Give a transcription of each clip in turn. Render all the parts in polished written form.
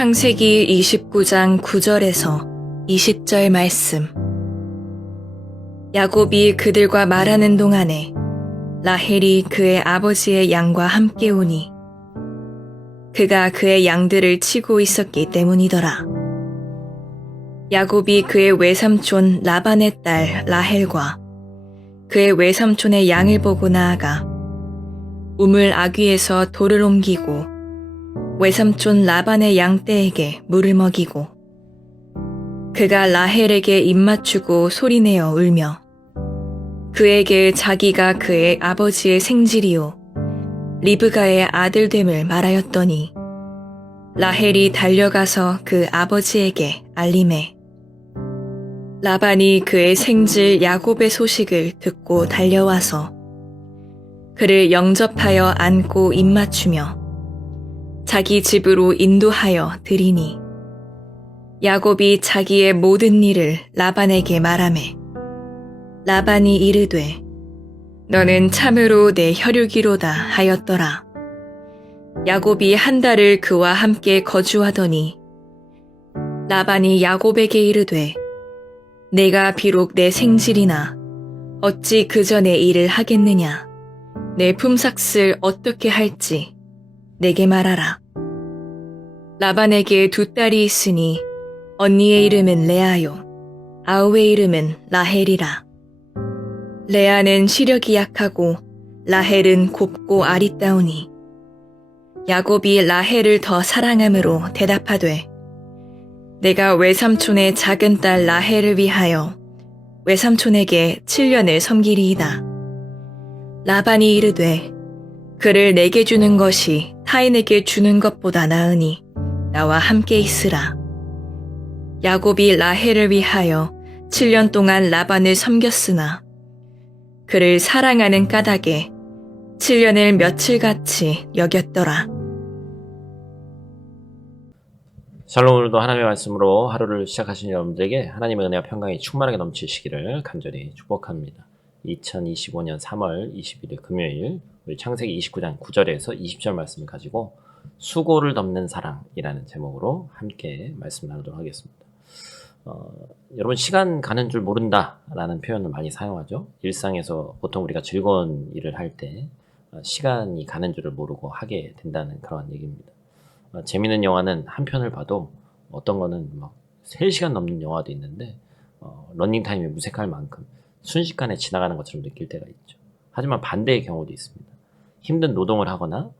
창세기 29장 9절에서 20절 말씀. 야곱이 그들과 말하는 동안에 라헬이 그의 아버지의 양과 함께 오니 그가 그의 양들을 치고 있었기 때문이더라. 야곱이 그의 외삼촌 라반의 딸 라헬과 그의 외삼촌의 양을 보고 나아가 우물 아귀에서 돌을 옮기고 외삼촌 라반의 양떼에게 물을 먹이고 그가 라헬에게 입맞추고 소리내어 울며 그에게 자기가 그의 아버지의 생질이요 리브가의 아들됨을 말하였더니 라헬이 달려가서 그 아버지에게 알림해 라반이 그의 생질 야곱의 소식을 듣고 달려와서 그를 영접하여 안고 입맞추며 자기 집으로 인도하여 드리니 야곱이 자기의 모든 일을 라반에게 말하매 라반이 이르되 너는 참으로 내 혈육이로다 하였더라. 야곱이 한 달을 그와 함께 거주하더니 라반이 야곱에게 이르되 내가 비록 내 생질이나 어찌 그 전에 일을 하겠느냐. 내 품삯을 어떻게 할지 내게 말하라. 라반에게 두 딸이 있으니 언니의 이름은 레아요 아우의 이름은 라헬이라. 레아는 시력이 약하고 라헬은 곱고 아리따우니 야곱이 라헬을 더 사랑함으로 대답하되 내가 외삼촌의 작은 딸 라헬을 위하여 외삼촌에게 7년을 섬기리이다. 라반이 이르되 그를 내게 주는 것이 타인에게 주는 것보다 나으니 나와 함께 있으라. 야곱이 라헬을 위하여 7년 동안 라반을 섬겼으나 그를 사랑하는 까닭에 7년을 며칠같이 여겼더라. 샬롬. 오늘도 하나님의 말씀으로 하루를 시작하신 여러분들에게 하나님의 은혜와 평강이 충만하게 넘치시기를 간절히 축복합니다. 2025년 3월 21일 금요일 우리 창세기 29장 9절에서 20절 말씀을 가지고 수고를 덮는 사랑이라는 제목으로 함께 말씀 나누도록 하겠습니다. 여러분, 시간 가는 줄 모른다 라는 표현을 많이 사용하죠. 일상에서 보통 우리가 즐거운 일을 할 때 시간이 가는 줄을 모르고 하게 된다는 그런 얘기입니다. 재미있는 영화는 한 편을 봐도 어떤 거는 막 3시간 넘는 영화도 있는데 러닝타임이 무색할 만큼 순식간에 지나가는 것처럼 느낄 때가 있죠. 하지만 반대의 경우도 있습니다. 힘든 노동을 하거나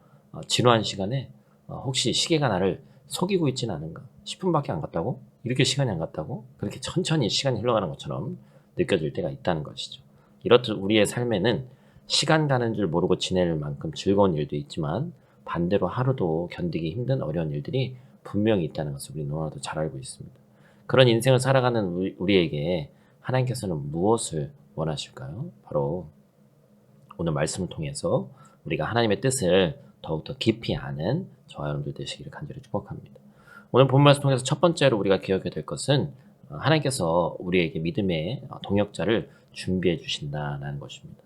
지루한 시간에 혹시 시계가 나를 속이고 있지는 않은가? 10분밖에 안 갔다고? 이렇게 시간이 안 갔다고? 그렇게 천천히 시간이 흘러가는 것처럼 느껴질 때가 있다는 것이죠. 이렇듯 우리의 삶에는 시간 가는 줄 모르고 지낼 만큼 즐거운 일도 있지만 반대로 하루도 견디기 힘든 어려운 일들이 분명히 있다는 것을 우리 너무나도 잘 알고 있습니다. 그런 인생을 살아가는 우리에게 하나님께서는 무엇을 원하실까요? 바로 오늘 말씀을 통해서 우리가 하나님의 뜻을 더욱더 깊이 아는 저와 여러분들 되시기를 간절히 축복합니다. 오늘 본 말씀 통해서 첫 번째로 우리가 기억해야 될 것은 하나님께서 우리에게 믿음의 동역자를 준비해 주신다는 것입니다.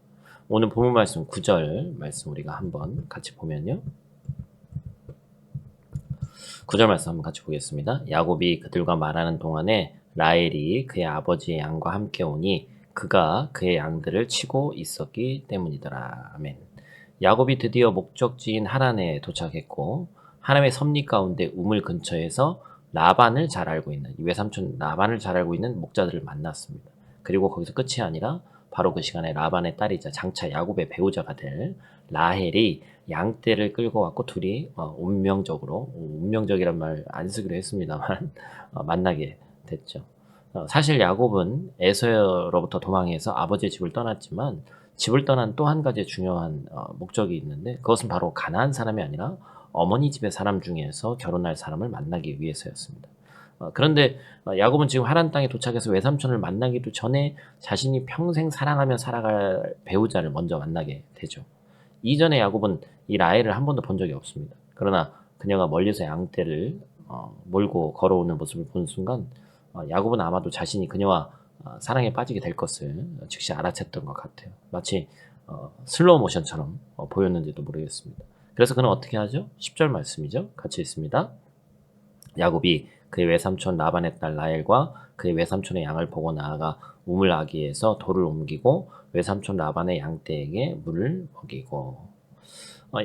오늘 본문 말씀 9절 말씀 우리가 한번 같이 보면요. 9절 말씀 한번 같이 보겠습니다. 야곱이 그들과 말하는 동안에 라헬이 그의 아버지의 양과 함께 오니 그가 그의 양들을 치고 있었기 때문이더라. 아멘. 야곱이 드디어 목적지인 하란에 도착했고 하나님의 섭리 가운데 우물 근처에서 라반을 잘 알고 있는 이 외삼촌 라반을 잘 알고 있는 목자들을 만났습니다. 그리고 거기서 끝이 아니라 바로 그 시간에 라반의 딸이자 장차 야곱의 배우자가 될 라헬이 양떼를 끌고 왔고 둘이 운명적이란 말 안 쓰기로 했습니다만 만나게 됐죠. 사실 야곱은 에서로부터 도망해서 아버지의 집을 떠났지만 집을 떠난 또 한 가지 중요한 목적이 있는데 그것은 바로 가나안 사람이 아니라 어머니 집의 사람 중에서 결혼할 사람을 만나기 위해서였습니다. 그런데 야곱은 지금 하란 땅에 도착해서 외삼촌을 만나기도 전에 자신이 평생 사랑하며 살아갈 배우자를 먼저 만나게 되죠. 이전에 야곱은 이 라헬을 한 번도 본 적이 없습니다. 그러나 그녀가 멀리서 양떼를 몰고 걸어오는 모습을 본 순간 야곱은 아마도 자신이 그녀와 사랑에 빠지게 될 것을 즉시 알아챘던 것 같아요. 마치 슬로우 모션처럼 보였는지도 모르겠습니다. 그래서 그는 어떻게 하죠? 10절 말씀이죠. 같이 있습니다. 야곱이 그의 외삼촌 라반의 딸 라헬과 그의 외삼촌의 양을 보고 나아가 우물 아기에서 돌을 옮기고 외삼촌 라반의 양떼에게 물을 먹이고.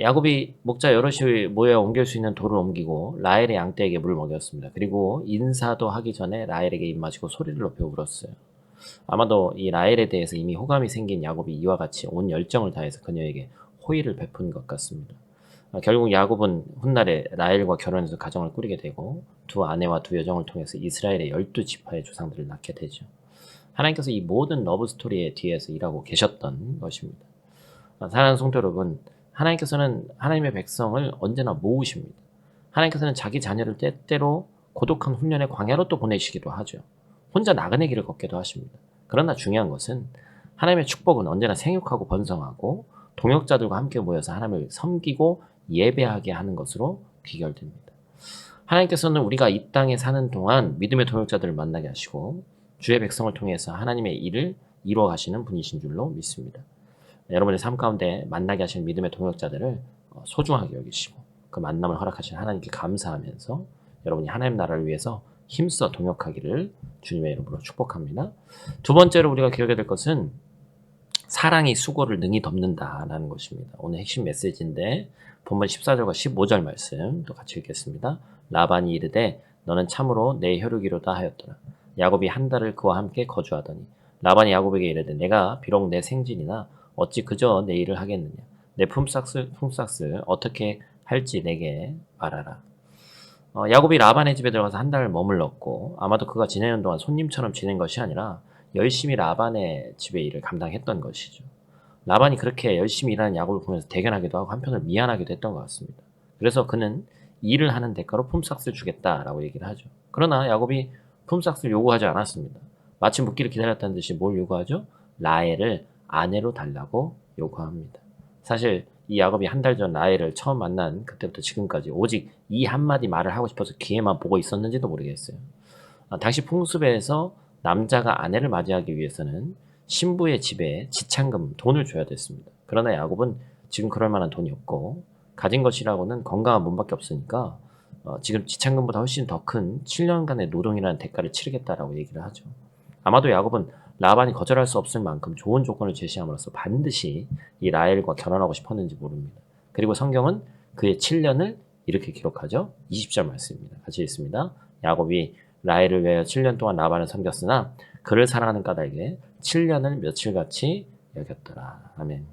야곱이 목자 여럿이 모여 옮길 수 있는 돌을 옮기고 라헬의 양떼에게 물을 먹였습니다. 그리고 인사도 하기 전에 라헬에게 입맞추고 소리를 높여 울었어요. 아마도 이 라헬에 대해서 이미 호감이 생긴 야곱이 이와 같이 온 열정을 다해서 그녀에게 호의를 베푼 것 같습니다. 결국 야곱은 훗날에 라헬과 결혼해서 가정을 꾸리게 되고 두 아내와 두 여종을 통해서 이스라엘의 12지파의 조상들을 낳게 되죠. 하나님께서 이 모든 러브 스토리의 뒤에서 일하고 계셨던 것입니다. 사랑하는 성도 여러분, 하나님께서는 하나님의 백성을 언제나 모으십니다. 하나님께서는 자기 자녀를 때때로 고독한 훈련의 광야로 또 보내시기도 하죠. 혼자 나그네 길을 걷기도 하십니다. 그러나 중요한 것은 하나님의 축복은 언제나 생육하고 번성하고 동역자들과 함께 모여서 하나님을 섬기고 예배하게 하는 것으로 귀결됩니다. 하나님께서는 우리가 이 땅에 사는 동안 믿음의 동역자들을 만나게 하시고 주의 백성을 통해서 하나님의 일을 이루어 가시는 분이신 줄로 믿습니다. 여러분의 삶 가운데 만나게 하시는 믿음의 동역자들을 소중하게 여기시고 그 만남을 허락하신 하나님께 감사하면서 여러분이 하나님 나라를 위해서 힘써 동역하기를 주님의 이름으로 축복합니다. 두 번째로 우리가 기억해야 될 것은 사랑이 수고를 능히 덮는다라는 것입니다. 오늘 핵심 메시지인데 본문 14절과 15절 말씀 또 같이 읽겠습니다. 라반이 이르되 너는 참으로 내 혈육이로다 하였더라. 야곱이 한 달을 그와 함께 거주하더니 라반이 야곱에게 이르되 내가 비록 내 생질이나 어찌 그저 내 일을 하겠느냐. 내 품삯을 어떻게 할지 내게 말하라. 야곱이 라반의 집에 들어가서 한 달을 머물렀고 아마도 그가 지내는 동안 손님처럼 지낸 것이 아니라 열심히 라반의 집의 일을 감당했던 것이죠. 라반이 그렇게 열심히 일하는 야곱을 보면서 대견하기도 하고 한편으로 미안하기도 했던 것 같습니다. 그래서 그는 일을 하는 대가로 품삯을 주겠다라고 얘기를 하죠. 그러나 야곱이 품삯을 요구하지 않았습니다. 마치 묻기를 기다렸다는 듯이 뭘 요구하죠? 라헬을 아내로 달라고 요구합니다. 사실 이 야곱이 한 달 전 라헬을 처음 만난 그때부터 지금까지 오직 이 한마디 말을 하고 싶어서 귀에만 보고 있었는지도 모르겠어요. 당시 풍습에서 남자가 아내를 맞이하기 위해서는 신부의 집에 지참금, 돈을 줘야 됐습니다. 그러나 야곱은 지금 그럴 만한 돈이 없고 가진 것이라고는 건강한 몸밖에 없으니까 지금 지참금보다 훨씬 더 큰 7년간의 노동이라는 대가를 치르겠다라고 얘기를 하죠. 아마도 야곱은 라반이 거절할 수 없을 만큼 좋은 조건을 제시함으로써 반드시 이 라헬과 결혼하고 싶었는지 모릅니다. 그리고 성경은 그의 7년을 이렇게 기록하죠. 20절 말씀입니다. 같이 읽습니다. 야곱이 라헬을 위하여 7년 동안 라반을 섬겼으나 그를 사랑하는 까닭에 7년을 며칠같이 여겼더라. 아멘.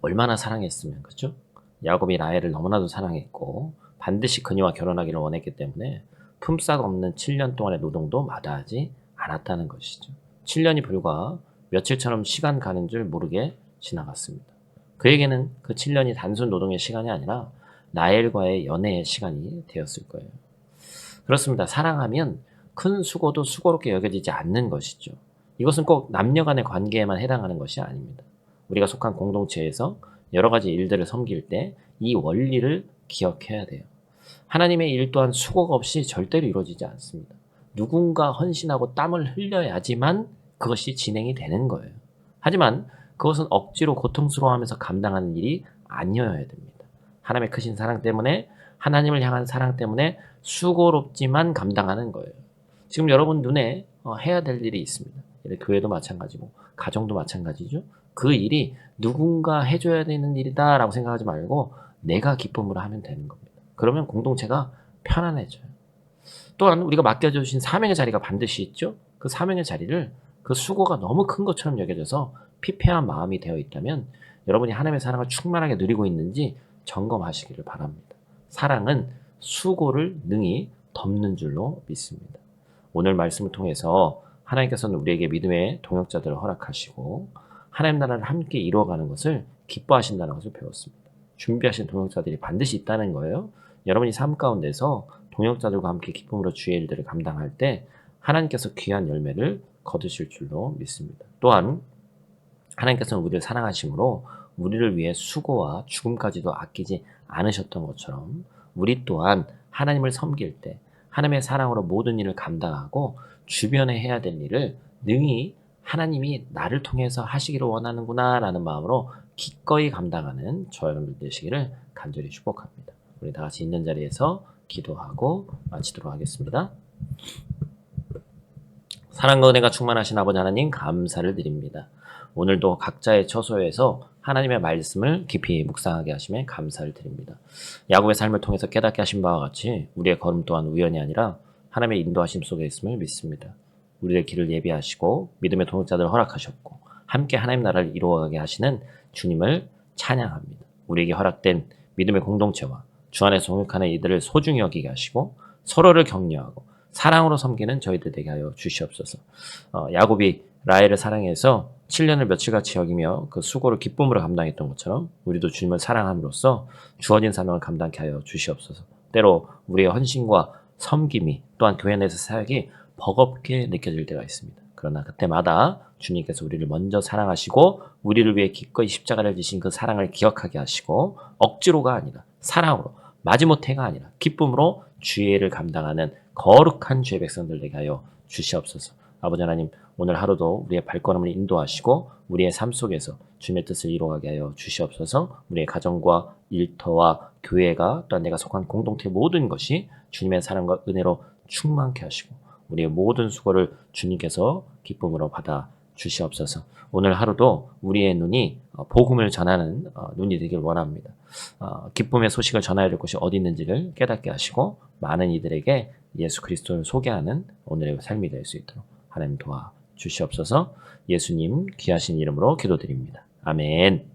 얼마나 사랑했으면, 그렇죠? 야곱이 라헬을 너무나도 사랑했고 반드시 그녀와 결혼하기를 원했기 때문에 품삯 없는 7년 동안의 노동도 마다하지 않았다는 것이죠. 7년이 불과 며칠처럼 시간 가는 줄 모르게 지나갔습니다. 그에게는 그 7년이 단순 노동의 시간이 아니라 라헬과의 연애의 시간이 되었을 거예요. 그렇습니다. 사랑하면 큰 수고도 수고롭게 여겨지지 않는 것이죠. 이것은 꼭 남녀 간의 관계에만 해당하는 것이 아닙니다. 우리가 속한 공동체에서 여러 가지 일들을 섬길 때 이 원리를 기억해야 돼요. 하나님의 일 또한 수고가 없이 절대로 이루어지지 않습니다. 누군가 헌신하고 땀을 흘려야지만 그것이 진행이 되는 거예요. 하지만 그것은 억지로 고통스러워하면서 감당하는 일이 아니어야 됩니다. 하나님의 크신 사랑 때문에, 하나님을 향한 사랑 때문에 수고롭지만 감당하는 거예요. 지금 여러분 눈에 해야 될 일이 있습니다. 교회도 마찬가지고 가정도 마찬가지죠. 그 일이 누군가 해줘야 되는 일이다 라고 생각하지 말고 내가 기쁨으로 하면 되는 겁니다. 그러면 공동체가 편안해져요. 또한 우리가 맡겨주신 사명의 자리가 반드시 있죠. 그 사명의 자리를 그 수고가 너무 큰 것처럼 여겨져서 피폐한 마음이 되어 있다면 여러분이 하나님의 사랑을 충만하게 누리고 있는지 점검하시기를 바랍니다. 사랑은 수고를 능히 덮는 줄로 믿습니다. 오늘 말씀을 통해서 하나님께서는 우리에게 믿음의 동역자들을 허락하시고 하나님 나라를 함께 이루어가는 것을 기뻐하신다는 것을 배웠습니다. 준비하신 동역자들이 반드시 있다는 거예요. 여러분이 삶 가운데서 동역자들과 함께 기쁨으로 주의 일들을 감당할 때 하나님께서 귀한 열매를 거두실 줄로 믿습니다. 또한 하나님께서는 우리를 사랑하심으로 우리를 위해 수고와 죽음까지도 아끼지 않으셨던 것처럼 우리 또한 하나님을 섬길 때 하나님의 사랑으로 모든 일을 감당하고 주변에 해야 될 일을 능히 하나님이 나를 통해서 하시기를 원하는구나 라는 마음으로 기꺼이 감당하는 저와 여러분들 되시기를 간절히 축복합니다. 우리 다 같이 있는 자리에서 기도하고 마치도록 하겠습니다. 사랑과 은혜가 충만하신 아버지 하나님 감사를 드립니다. 오늘도 각자의 처소에서 하나님의 말씀을 깊이 묵상하게 하심에 감사를 드립니다. 야곱의 삶을 통해서 깨닫게 하신 바와 같이 우리의 걸음 또한 우연이 아니라 하나님의 인도하심 속에 있음을 믿습니다. 우리의 길을 예비하시고 믿음의 동역자들을 허락하셨고 함께 하나님 나라를 이루어가게 하시는 주님을 찬양합니다. 우리에게 허락된 믿음의 공동체와 주 안에서 동역하는 이들을 소중히 여기게 하시고 서로를 격려하고 사랑으로 섬기는 저희들 되게 하여 주시옵소서. 야곱이 라헬을 사랑해서 7년을 며칠같이 여기며 그 수고를 기쁨으로 감당했던 것처럼 우리도 주님을 사랑함으로써 주어진 사명을 감당케 하여 주시옵소서. 때로 우리의 헌신과 섬김이 또한 교회 내에서 사역이 버겁게 느껴질 때가 있습니다. 그러나 그때마다 주님께서 우리를 먼저 사랑하시고 우리를 위해 기꺼이 십자가를 지신 그 사랑을 기억하게 하시고 억지로가 아니라 사랑으로 마지못해가 아니라 기쁨으로 주의 일을 감당하는 거룩한 주의 백성들 되게 하여 주시옵소서. 아버지 하나님 오늘 하루도 우리의 발걸음을 인도하시고 우리의 삶 속에서 주님의 뜻을 이루어가게 하여 주시옵소서. 우리의 가정과 일터와 교회가 또한 내가 속한 공동체 모든 것이 주님의 사랑과 은혜로 충만케 하시고 우리의 모든 수고를 주님께서 기쁨으로 받아 주시옵소서. 오늘 하루도 우리의 눈이 복음을 전하는 눈이 되길 원합니다. 기쁨의 소식을 전해야 될 곳이 어디 있는지를 깨닫게 하시고 많은 이들에게 예수 그리스도를 소개하는 오늘의 삶이 될 수 있도록 하나님 도와 주시옵소서. 예수님 귀하신 이름으로 기도드립니다. 아멘.